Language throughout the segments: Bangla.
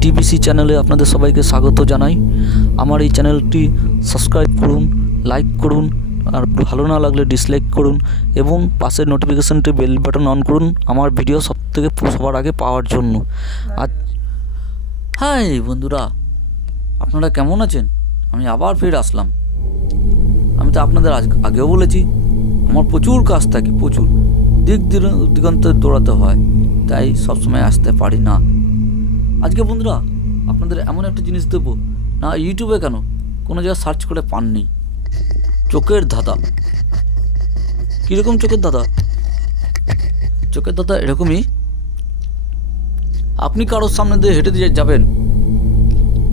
টিবিসি চ্যানেলে আপনাদের সবাইকে স্বাগত জানাই। আমার এই চ্যানেলটি সাবস্ক্রাইব করুন, লাইক করুন, আর ভালো না লাগলে ডিসলাইক করুন এবং পাশের নোটিফিকেশনটি বেল বাটন অন করুন আমার ভিডিও সবার আগে পাওয়ার জন্য। আর হাই বন্ধুরা, আপনারা কেমন আছেন? আমি আবার ফিরে আসলাম। আমি তো আপনাদের আগেও বলেছি, আমার প্রচুর কাজ থাকে, প্রচুর দিগন্তে দৌড়াতে হয়, তাই সবসময় আসতে পারি না। আজকে বন্ধুরা আপনাদের এমন একটা জিনিস দেবো না, ইউটিউবে কেন কোনো জায়গায় সার্চ করে পাননি। চোখের ধাঁধা। কীরকম চোখের ধাঁধা? চোখের ধাঁধা এরকমই, আপনি কারোর সামনে দিয়ে হেঁটে দিয়ে যাবেন,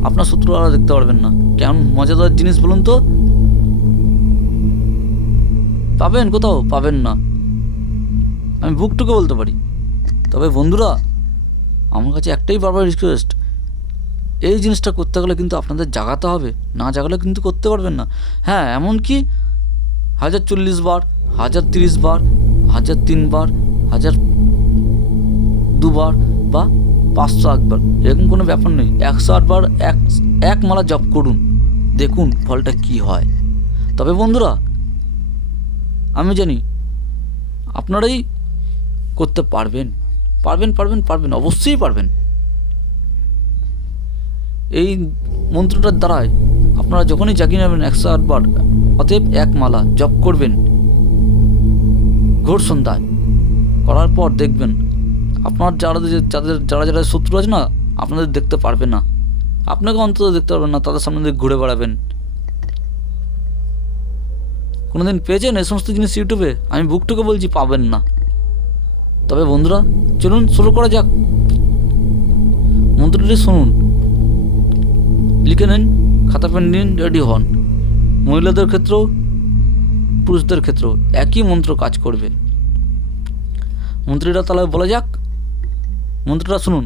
আপনার শত্রুরা দেখতে পারবেন না। কেমন মজাদার জিনিস বলুন তো? পাবেন কোথাও? পাবেন না। আমি বুকটুকু বলতে পারি। তবে বন্ধুরা, আমার কাছে একটাই বারবার রিকোয়েস্ট, এই জিনিসটা করতে গেলে কিন্তু আপনাদের জাগাতে হবে, না জাগালে কিন্তু করতে পারবেন না। হ্যাঁ, এমনকি 1040 বার, 1030 বার, 1003 বার, 1002 বার বা 501 বার, এরকম কোনো ব্যাপার নেই। 108 বার এক মালা জপ করুন, দেখুন ফলটা কি হয়। তবে বন্ধুরা, আমি জানি আপনারাই করতে পারবেন, অবশ্যই পারবেন। এই মন্ত্রটার দ্বারাই আপনারা যখনই জাগিয়ে নেবেন 108 বার, অতএব এক মালা জপ করবেন ঘোর সন্ধ্যায়। করার পর দেখবেন আপনার যারা শত্রু আছে না, আপনাদের দেখতে পারবে না, আপনাকে অন্তত দেখতে পারবেন না, তাদের সামনে দিয়ে ঘুরে বেড়াবেন। কোনোদিন পেয়েছেন এই সমস্ত জিনিস ইউটিউবে? আমি বুকটুকু বলছি, পাবেন না। তবে বন্ধুরা, চলুন শুরু করা যাক। মন্ত্রটি শুনুন, লিখে নিন, খাতা পেন নিন, রেডি হন। মহিলাদের ক্ষেত্রেও পুরুষদের ক্ষেত্রেও একই মন্ত্র কাজ করবে। মন্ত্রীরা তাহলে বলা যাক। মন্ত্রটা শুনুন।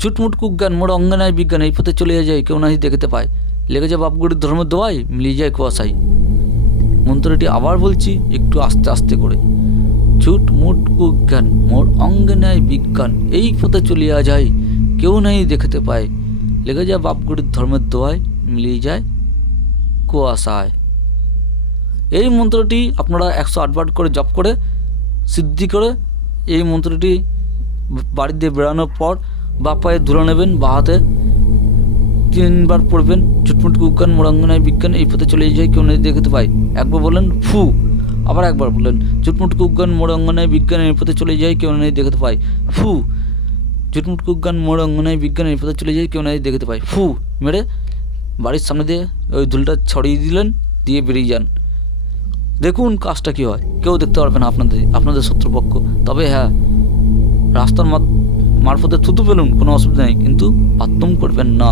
ছুটমুট কুজ্ঞান মোড় অঙ্গনায় বিজ্ঞান, এই পথে চলে যায় কেউ নাহি দেখতে পায়, লেগে যায় বাপগুড়ির ধর্মের দোয়াই, মিলিয়ে যায় কুয়াশাই। মন্ত্রটি আবার বলছি একটু আস্তে আস্তে করে। ছুটমুট কুজ্ঞান মোড় অঙ্গনায় বিজ্ঞান, এই পথে চলিয়া যায় কেউ নাহি দেখতে পায়, লেগে যায় বাপগুড়ির ধর্মের দোয়ায়, মিলিয়ে যায় কুয়াশায়। এই মন্ত্রটি আপনারা 108 বার করে জপ করে সিদ্ধি করে এই মন্ত্রটি বাড়ি দিয়ে বেড়ানোর পর বা পায়ে ধুলো নেবেন, বা হাতে 3 বার পড়বেন। ছুটমুট কুজ্ঞান মোড়াঙ্গনায় বিজ্ঞান, এই পথে চলে যায় কেউ নাহি দেখতে পায়। একবার বললেন ফু, আবার একবার বললেন ছুটমুট কুজ্ঞান মোড়াঙ্গনায় বিজ্ঞান, এই পথে চলে যায় কেউ নাহি দেখতে পায়। ফু, ছুটমুট কুজ্ঞান মোড়াঙ্গনায় বিজ্ঞান, এই পথে চলে যায় কেউ নাহি দেখতে পায়। ফু মেরে বাড়ির সামনে দিয়ে ওই ধুলটা ছড়িয়ে দিলেন, দিয়ে বেরিয়ে যান। দেখুন কাজটা কী হয়। কেউ দেখতে পারবে না আপনাদের শত্রুপক্ষ। তবে হ্যাঁ, রাস্তার মারফতে থুতু ফেলুন, কোনো অসুবিধা নেই, কিন্তু বাথরুম করবেন না।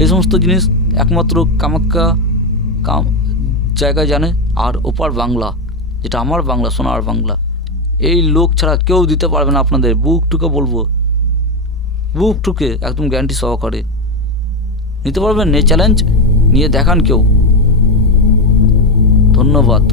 এই সমস্ত জিনিস একমাত্র কামাখ্যা জায়গায় জানে, আর ওপার বাংলা, যেটা আমার বাংলা, সোনার বাংলা, এই লোক ছাড়া কেউ দিতে পারবে না আপনাদের। বুকটুকে বলবো, বুকটুকে একদম গ্যারান্টি সহকারে নিতে পারবেন। এই চ্যালেঞ্জ নিয়ে দেখান কেউ। ধন্যবাদ।